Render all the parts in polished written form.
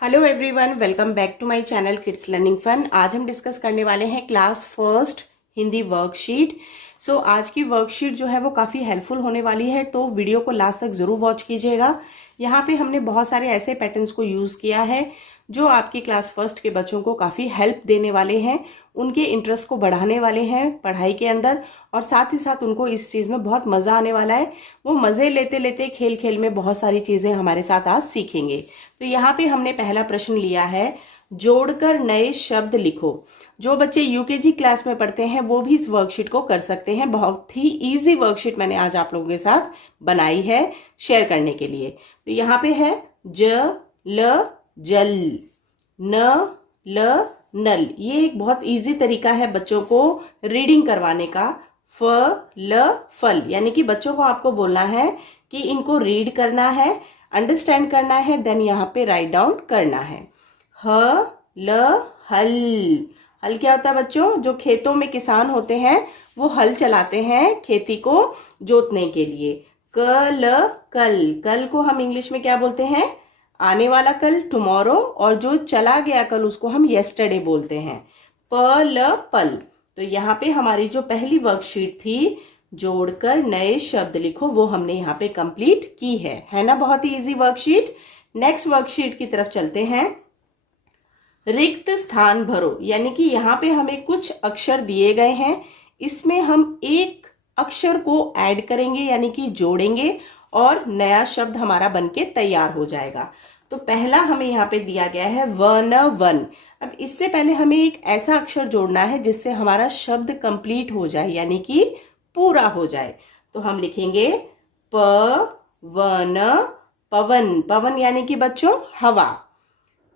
Hello everyone, welcome back to my channel kids learning fun. आज हम discuss करने वाले हैं क्लास फर्स्ट हिंदी वर्कशीट। आज की वर्कशीट जो है वो काफ़ी हेल्पफुल होने वाली है, तो वीडियो को लास्ट तक ज़रूर वॉच कीजिएगा। यहाँ पे हमने बहुत सारे ऐसे पैटर्न्स को यूज़ किया है जो आपकी क्लास फर्स्ट के बच्चों को काफ़ी हेल्प देने वाले हैं, उनके इंटरेस्ट को बढ़ाने वाले हैं पढ़ाई के अंदर, और साथ ही साथ उनको इस चीज़ में बहुत मज़ा आने वाला है। वो मज़े लेते लेते खेल खेल में बहुत सारी चीज़ें हमारे साथ आज सीखेंगे। तो यहाँ पे हमने पहला प्रश्न लिया है, जोड़कर नए शब्द लिखो। जो बच्चे यूकेजी क्लास में पढ़ते हैं वो भी इस वर्कशीट को कर सकते हैं। बहुत ही इजी वर्कशीट मैंने आज आप लोगों के साथ बनाई है शेयर करने के लिए। तो यहाँ पे है ज ल जल, न ल नल। ये एक बहुत इजी तरीका है बच्चों को रीडिंग करवाने का। फ ल फल, यानी कि बच्चों को आपको बोलना है कि इनको रीड करना है, अंडरस्टैंड करना है, देन यहाँ पे राइट डाउन करना है। ह ल हल। हल क्या होता है बच्चों? जो खेतों में किसान होते हैं वो हल चलाते हैं खेती को जोतने के लिए। क ल कल। कल को हम इंग्लिश में क्या बोलते हैं? आने वाला कल, टुमारो, और जो चला गया कल उसको हम येस्टरडे बोलते हैं। प ल पल। तो यहाँ पे हमारी जो पहली वर्कशीट थी, जोड़कर नए शब्द लिखो, वो हमने यहाँ पे कंप्लीट की है ना? बहुत ही इजी वर्कशीट। नेक्स्ट वर्कशीट की तरफ चलते हैं। रिक्त स्थान भरो, यानी कि यहाँ पे हमें कुछ अक्षर दिए गए हैं, इसमें हम एक अक्षर को ऐड करेंगे यानी कि जोड़ेंगे और नया शब्द हमारा बनके तैयार हो जाएगा। तो पहला हमें यहाँ पे दिया गया है वन वन। अब इससे पहले हमें एक ऐसा अक्षर जोड़ना है जिससे हमारा शब्द कंप्लीट हो जाए, यानी कि पूरा हो जाए। तो हम लिखेंगे प वन पवन। पवन यानी कि बच्चों हवा।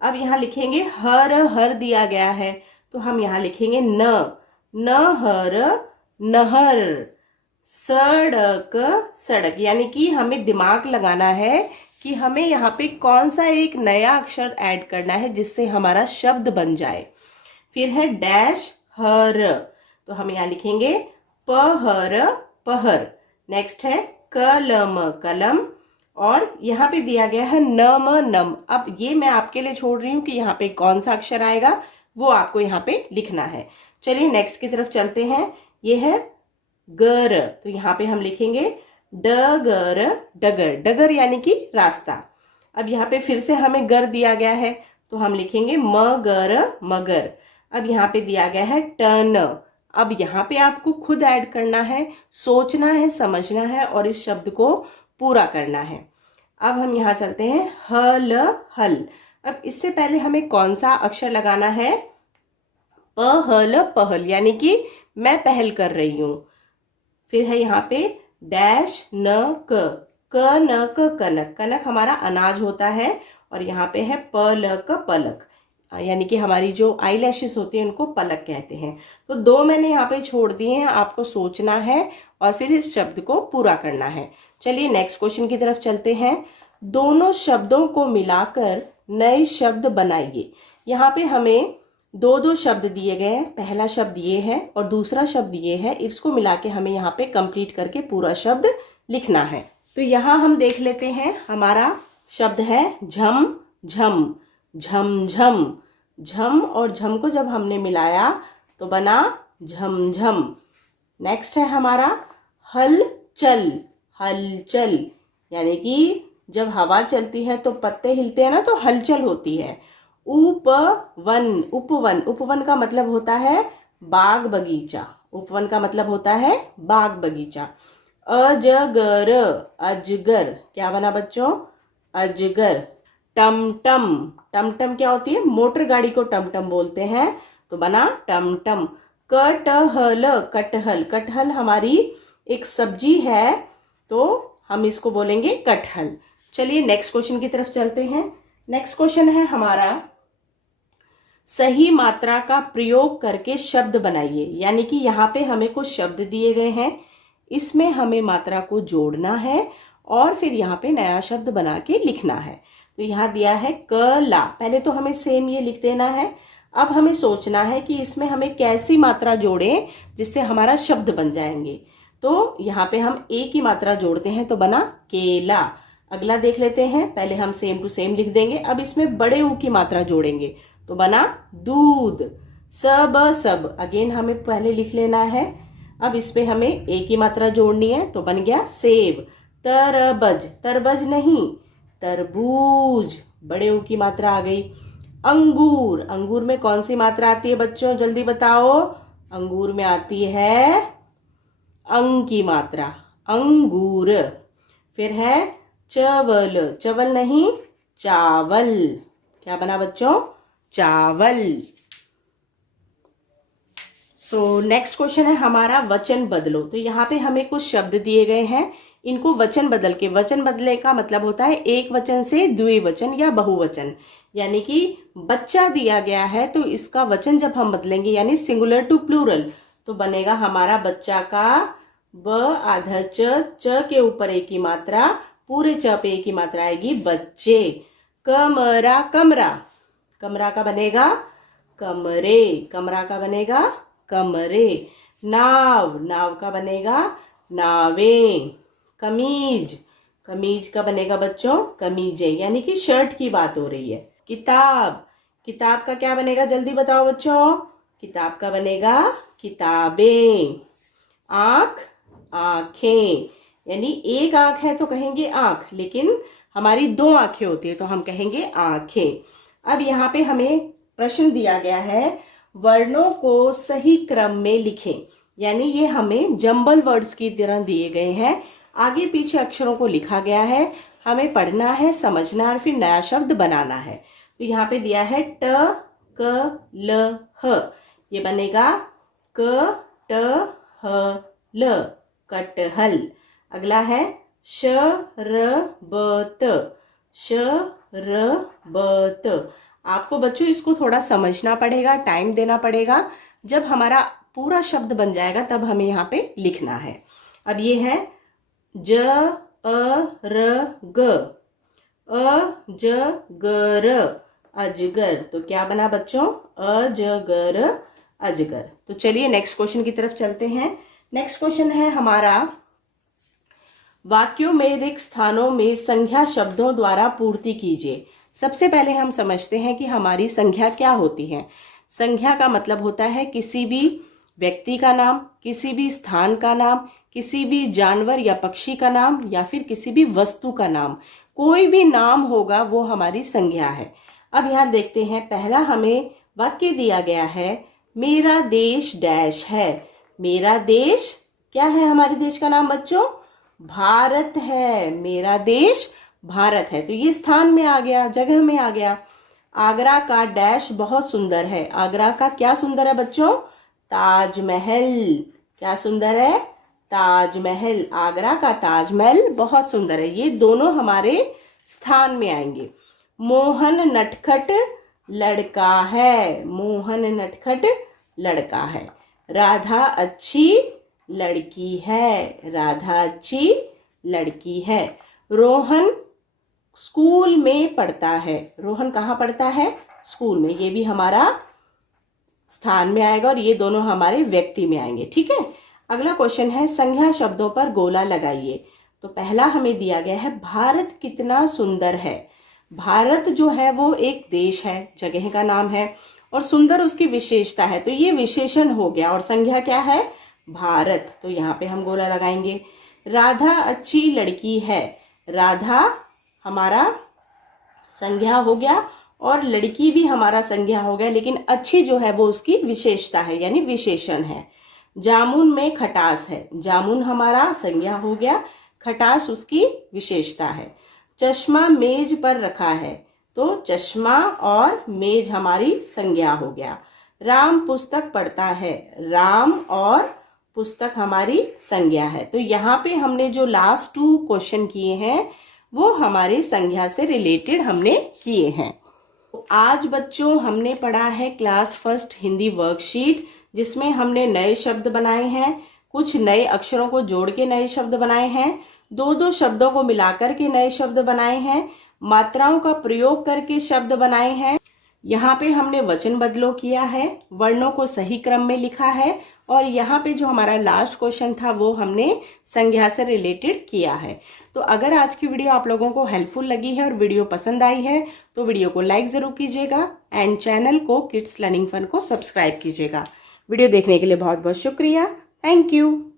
अब यहाँ लिखेंगे हर। हर दिया गया है तो हम यहाँ लिखेंगे न हर नहर। सड़क सड़क, यानी कि हमें दिमाग लगाना है कि हमें यहाँ पे कौन सा एक नया अक्षर ऐड करना है जिससे हमारा शब्द बन जाए। फिर है डैश हर, तो हम यहाँ लिखेंगे पहर पहर। नेक्स्ट है कलम कलम, और यहाँ पे दिया गया है नम नम। अब ये मैं आपके लिए छोड़ रही हूँ कि यहाँ पे कौन सा अक्षर आएगा, वो आपको यहाँ पे लिखना है। चलिए नेक्स्ट की तरफ चलते हैं। ये है गर, तो यहाँ पे हम लिखेंगे डगर डगर। डगर यानी कि रास्ता। अब यहाँ पे फिर से हमें गर दिया गया है तो हम लिखेंगे मगर मगर। अब यहाँ पे दिया गया है टन। अब यहाँ पे आपको खुद ऐड करना है, सोचना है, समझना है और इस शब्द को पूरा करना है। अब हम यहाँ चलते हैं हल हल। अब इससे पहले हमें कौन सा अक्षर लगाना है? पहल पहल, यानी कि मैं पहल कर रही हूं। फिर है यहाँ पे डैश न क न क कनक। कनक हमारा अनाज होता है, और यहाँ पे है पलक पलक, यानी कि हमारी जो आई लैशेस होती हैं उनको पलक कहते हैं। तो दो मैंने यहाँ पे छोड़ दिए हैं, आपको सोचना है और फिर इस शब्द को पूरा करना है। चलिए नेक्स्ट क्वेश्चन की तरफ चलते हैं। दोनों शब्दों को मिलाकर नए शब्द बनाइए। यहाँ पे हमें दो दो शब्द दिए गए हैं, पहला शब्द ये है और दूसरा शब्द ये है। इसको मिला के हमें यहाँ पे कंप्लीट करके पूरा शब्द लिखना है। तो यहाँ हम देख लेते हैं, हमारा शब्द है झम झम झम झम। झम और झम को जब हमने मिलाया तो बना झमझम। नेक्स्ट है हमारा हलचल हलचल, यानी कि जब हवा चलती है तो पत्ते हिलते हैं ना, तो हलचल होती है। उपवन उपवन। उपवन का मतलब होता है बाग बगीचा। उपवन का मतलब होता है बाग बगीचा। अजगर अजगर, क्या बना बच्चों? अजगर। टमटम। टमटम क्या होती है? मोटर गाड़ी को टमटम बोलते हैं, तो बना टमटम। कटहल कटहल। कटहल हमारी एक सब्जी है तो हम इसको बोलेंगे कटहल। चलिए नेक्स्ट क्वेश्चन की तरफ चलते हैं। नेक्स्ट क्वेश्चन है हमारा, सही मात्रा का प्रयोग करके शब्द बनाइए। यानी कि यहाँ पे हमें कुछ शब्द दिए गए हैं, इसमें हमें मात्रा को जोड़ना है और फिर यहाँ पे नया शब्द बना के लिखना है। तो यहाँ दिया है कला। पहले तो हमें सेम ये लिख देना है। अब हमें सोचना है कि इसमें हमें कैसी मात्रा जोड़ें जिससे हमारा शब्द बन जाएंगे। तो यहाँ पे हम ए की मात्रा जोड़ते हैं तो बना केला। अगला देख लेते हैं। पहले हम सेम टू सेम लिख देंगे। अब इसमें बड़े ऊ की मात्रा जोड़ेंगे तो बना दूध। सब सब अगेन हमें पहले लिख लेना है। अब इस पे हमें ए की मात्रा जोड़नी है तो बन गया सेब। तरबज, तरबज नहीं तरबूज, बड़े ऊ की मात्रा आ गई। अंगूर, अंगूर में कौन सी मात्रा आती है बच्चों, जल्दी बताओ। अंगूर में आती है अंग की मात्रा, अंगूर। फिर है चवल, चवल नहीं चावल, क्या बना बच्चों, चावल। सो नेक्स्ट क्वेश्चन है हमारा वचन बदलो। तो यहाँ पे हमें कुछ शब्द दिए गए हैं, इनको वचन बदल के, वचन बदलने का मतलब होता है एक वचन से द्विवचन या बहुवचन। यानी कि बच्चा दिया गया है तो इसका वचन जब हम बदलेंगे यानी सिंगुलर टू प्लूरल तो बनेगा हमारा बच्चा का ब आधा च के ऊपर ए की मात्रा, पूरे च पे ए की मात्रा आएगी बच्चे। कमरा, कमरा, कमरा का बनेगा कमरे, कमरा का बनेगा कमरे। नाव, नाव का बनेगा नावें। कमीज, कमीज का बनेगा बच्चों कमीजें, यानी कि शर्ट की बात हो रही है। किताब, किताब का क्या बनेगा जल्दी बताओ बच्चों, किताब का बनेगा किताबें। आंख, आंखें, यानी एक आंख है तो कहेंगे आंख, लेकिन हमारी दो आंखें होती है तो हम कहेंगे आंखें। अब यहाँ पे हमें प्रश्न दिया गया है वर्णों को सही क्रम में लिखें, यानी ये हमें जंबल वर्ड्स की तरह दिए गए हैं। आगे पीछे अक्षरों को लिखा गया है, हमें पढ़ना है, समझना और फिर नया शब्द बनाना है। तो यहाँ पे दिया है ट क ल ह, ये बनेगा क ट ह ल, कटहल। अगला है श र ब त, श र ब त। आपको बच्चों इसको थोड़ा समझना पड़ेगा, टाइम देना पड़ेगा। जब हमारा पूरा शब्द बन जाएगा तब हमें यहाँ पे लिखना है। अब ये है ज अ र ग, अ ज ग र, अजगर। तो क्या बना बच्चों, अजगर, अजगर। तो चलिए नेक्स्ट क्वेश्चन की तरफ चलते हैं। नेक्स्ट क्वेश्चन है हमारा वाक्यों में रिक्त स्थानों में संज्ञा शब्दों द्वारा पूर्ति कीजिए। सबसे पहले हम समझते हैं कि हमारी संज्ञा क्या होती है। संज्ञा का मतलब होता है किसी भी व्यक्ति का नाम, किसी भी स्थान का नाम, किसी भी जानवर या पक्षी का नाम या फिर किसी भी वस्तु का नाम, कोई भी नाम होगा वो हमारी संज्ञा है। अब यहाँ देखते हैं, पहला हमें वाक्य दिया गया है मेरा देश डैश है। मेरा देश क्या है, हमारे देश का नाम बच्चों भारत है। मेरा देश भारत है, तो ये स्थान में आ गया, जगह में आ गया। आगरा का डैश बहुत सुंदर है। आगरा का क्या सुंदर है बच्चों, ताजमहल। क्या सुंदर है, ताजमहल। आगरा का ताजमहल बहुत सुंदर है। ये दोनों हमारे स्थान में आएंगे। मोहन नटखट लड़का है। मोहन नटखट लड़का है। राधा अच्छी लड़की है। राधा अच्छी लड़की है। रोहन स्कूल में पढ़ता है। रोहन कहाँ पढ़ता है, स्कूल में। ये भी हमारा स्थान में आएगा और ये दोनों हमारे व्यक्ति में आएंगे। ठीक है, अगला क्वेश्चन है संज्ञा शब्दों पर गोला लगाइए। तो पहला हमें दिया गया है भारत कितना सुंदर है। भारत जो है वो एक देश है, जगह का नाम है, और सुंदर उसकी विशेषता है, तो ये विशेषण हो गया और संज्ञा क्या है, भारत। तो यहाँ पे हम गोला लगाएंगे। राधा अच्छी लड़की है। राधा हमारा संज्ञा हो गया और लड़की भी हमारा संज्ञा हो गया, लेकिन अच्छी जो है वो उसकी विशेषता है यानी विशेषण है। जामुन में खटास है। जामुन हमारा संज्ञा हो गया, खटास उसकी विशेषता है। चश्मा मेज पर रखा है, तो चश्मा और मेज हमारी संज्ञा हो गया। राम पुस्तक पढ़ता है। राम और पुस्तक हमारी संज्ञा है। तो यहाँ पे हमने जो लास्ट 2 क्वेश्चन किए हैं वो हमारे संज्ञा से रिलेटेड हमने किए हैं। तो आज बच्चों हमने पढ़ा है क्लास फर्स्ट हिंदी वर्कशीट, जिसमें हमने नए शब्द बनाए हैं, कुछ नए अक्षरों को जोड़ के नए शब्द बनाए हैं, 2-2 शब्दों को मिलाकर के नए शब्द बनाए हैं, मात्राओं का प्रयोग करके शब्द बनाए हैं। यहाँ पे हमने वचन बदलो किया है, वर्णों को सही क्रम में लिखा है और यहाँ पे जो हमारा लास्ट क्वेश्चन था वो हमने संज्ञा से रिलेटेड किया है। तो अगर आज की वीडियो आप लोगों को हेल्पफुल लगी है और वीडियो पसंद आई है तो वीडियो को लाइक ज़रूर कीजिएगा एंड चैनल को किड्स लर्निंग फन को सब्सक्राइब कीजिएगा। वीडियो देखने के लिए बहुत बहुत शुक्रिया। Thank you.